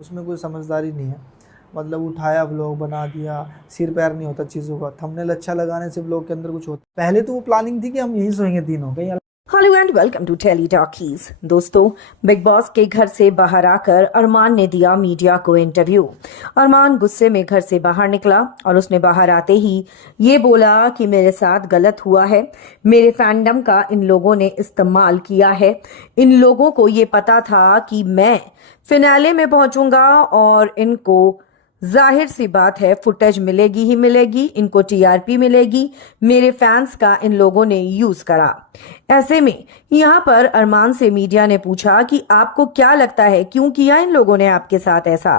उसमें कोई समझदारी नहीं है। मतलब उठाया व्लॉग बना दिया, सिर पैर नहीं होता चीज़ों का। थंबनेल अच्छा लगाने से व्लॉग के अंदर कुछ होता। पहले तो वो प्लानिंग थी कि हम यहीं सोएंगे तीनों कहीं। Hello and welcome to Tele Talkies. दोस्तों, बिग बॉस के घर से बाहर आकर अरमान ने दिया मीडिया को इंटरव्यू। अरमान गुस्से में घर से बाहर निकला और उसने बाहर आते ही ये बोला कि मेरे साथ गलत हुआ है, मेरे फैंडम का इन लोगों ने इस्तेमाल किया है। इन लोगों को ये पता था कि मैं फिनाले में पहुंचूंगा और इनको जाहिर सी बात है फुटेज मिलेगी ही मिलेगी, इनको टीआरपी मिलेगी। मेरे फैंस का इन लोगों ने यूज करा। ऐसे में यहाँ पर अरमान से मीडिया ने पूछा कि आपको क्या लगता है क्यों किया इन लोगों ने आपके साथ ऐसा।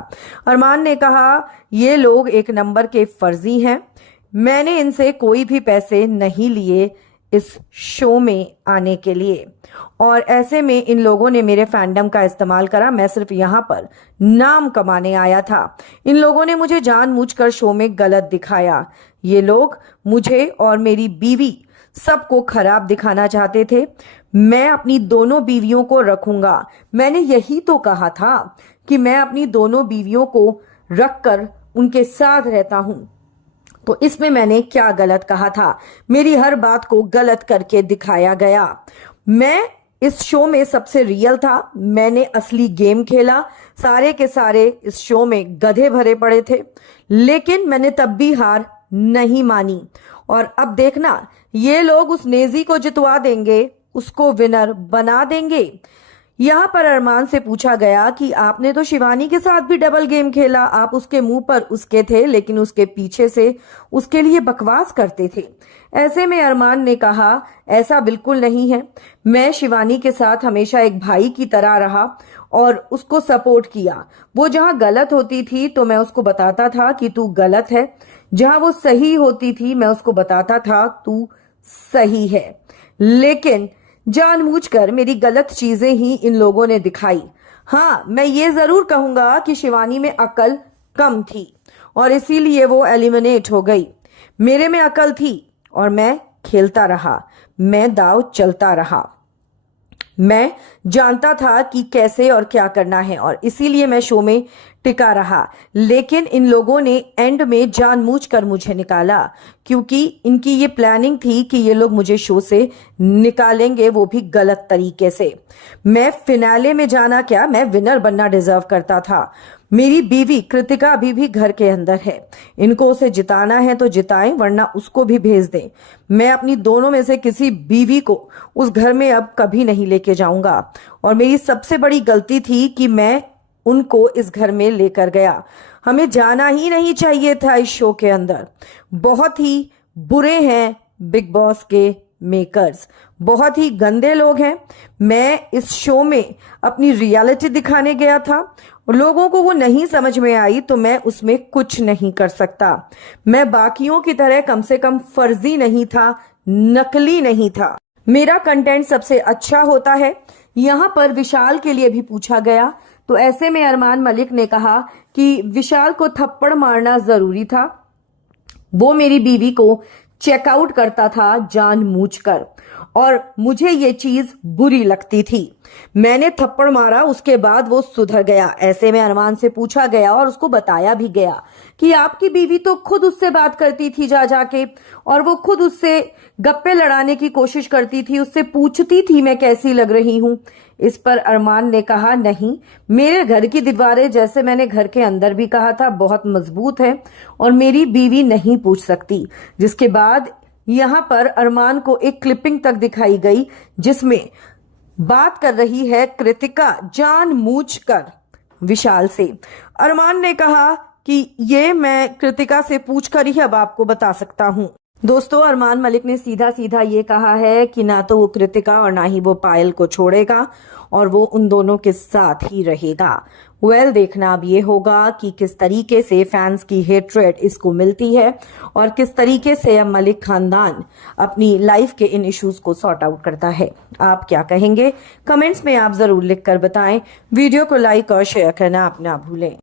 अरमान ने कहा ये लोग एक नंबर के फर्जी हैं, मैंने इनसे कोई भी पैसे नहीं लिए इस शो में आने के लिए, और ऐसे में इन लोगों ने मेरे फैंडम का इस्तेमाल करा। मैं सिर्फ यहाँ पर नाम कमाने आया था। इन लोगों ने मुझे जानबूझकर शो में गलत दिखाया। ये लोग मुझे और मेरी बीवी सबको खराब दिखाना चाहते थे। मैं अपनी दोनों बीवियों को रखूंगा। मैंने यही तो कहा था कि मैं अपनी दोनों बीवियों को रखकर उनके साथ रहता हूं। तो इसमें मैंने क्या गलत कहा था? मेरी हर बात को गलत करके दिखाया गया। मैं इस शो में सबसे रियल था, मैंने असली गेम खेला। सारे के सारे इस शो में गधे भरे पड़े थे, लेकिन मैंने तब भी हार नहीं मानी। और अब देखना, ये लोग उस नेजी को जितवा देंगे, उसको विनर बना देंगे। यहाँ पर अरमान से पूछा गया कि आपने तो शिवानी के साथ भी डबल गेम खेला, आप उसके मुंह पर उसके थे लेकिन उसके पीछे से उसके लिए बकवास करते थे। ऐसे में अरमान ने कहा ऐसा बिल्कुल नहीं है, मैं शिवानी के साथ हमेशा एक भाई की तरह रहा और उसको सपोर्ट किया। वो जहां गलत होती थी तो मैं उसको बताता था कि तू गलत है, जहां वो सही होती थी मैं उसको बताता था तू सही है। लेकिन जानबूझकर मेरी गलत चीजें ही इन लोगों ने दिखाई। हाँ, मैं ये जरूर कहूंगा कि शिवानी में अकल कम थी और इसीलिए वो एलिमिनेट हो गई। मेरे में अकल थी और मैं खेलता रहा, मैं दाव चलता रहा। मैं जानता था कि कैसे और क्या करना है और इसीलिए मैं शो में टिका रहा। लेकिन इन लोगों ने एंड में जानबूझकर मुझे निकाला, क्योंकि इनकी ये प्लानिंग थी कि ये लोग मुझे शो से निकालेंगे, वो भी गलत तरीके से। मैं फिनाले में जाना क्या, मैं विनर बनना डिजर्व करता था। मेरी बीवी कृतिका अभी भी घर के अंदर है, इनको उसे जिताना है तो जिताएं, वरना उसको भी भेज दें। मैं अपनी दोनों में से किसी बीवी को उस घर में अब कभी नहीं लेके जाऊंगा और मेरी सबसे बड़ी गलती थी कि मैं उनको इस घर में लेकर गया। हमें जाना ही नहीं चाहिए था इस शो के अंदर। बहुत ही बुरे हैं बिग बॉस के मेकर्स, बहुत ही गंदे लोग हैं। मैं इस शो में अपनी रियलिटी दिखाने गया था, लोगों को वो नहीं समझ में आई तो मैं उसमें कुछ नहीं कर सकता। मैं बाकियों की तरह कम से कम फर्जी नहीं था, नकली नहीं था। मेरा कंटेंट सबसे अच्छा होता है। यहाँ पर विशाल के लिए भी पूछा गया तो ऐसे में अरमान मलिक ने कहा कि विशाल को थप्पड़ मारना जरूरी था। वो मेरी बीवी को चेकआउट करता था जानबूझकर और मुझे ये चीज बुरी लगती थी। मैंने थप्पड़ मारा, उसके बाद वो सुधर गया। ऐसे में अरमान से पूछा गया और उसको बताया भी गया कि आपकी बीवी तो खुद उससे बात करती थी जा जाके, और वो खुद उससे गप्पे लड़ाने की कोशिश करती थी, उससे पूछती थी मैं कैसी लग रही हूं। इस पर अरमान ने कहा नहीं, मेरे घर की दीवारें, जैसे मैंने घर के अंदर भी कहा था, बहुत मजबूत है और मेरी बीवी नहीं पूछ सकती। जिसके बाद यहाँ पर अरमान को एक क्लिपिंग तक दिखाई गई जिसमें बात कर रही है कृतिका जानबूझकर विशाल से। अरमान ने कहा कि ये मैं कृतिका से पूछकर ही अब आपको बता सकता हूं। दोस्तों, अरमान मलिक ने सीधा सीधा ये कहा है कि ना तो वो कृतिका और ना ही वो पायल को छोड़ेगा और वो उन दोनों के साथ ही रहेगा। देखना अब ये होगा कि किस तरीके से फैंस की हेट्रेड इसको मिलती है और किस तरीके से अब मलिक खानदान अपनी लाइफ के इन इश्यूज को सॉर्ट आउट करता है। आप क्या कहेंगे? कमेंट्स में आप जरूर लिखकर बताएं। वीडियो को लाइक और शेयर करना आप ना भूलें।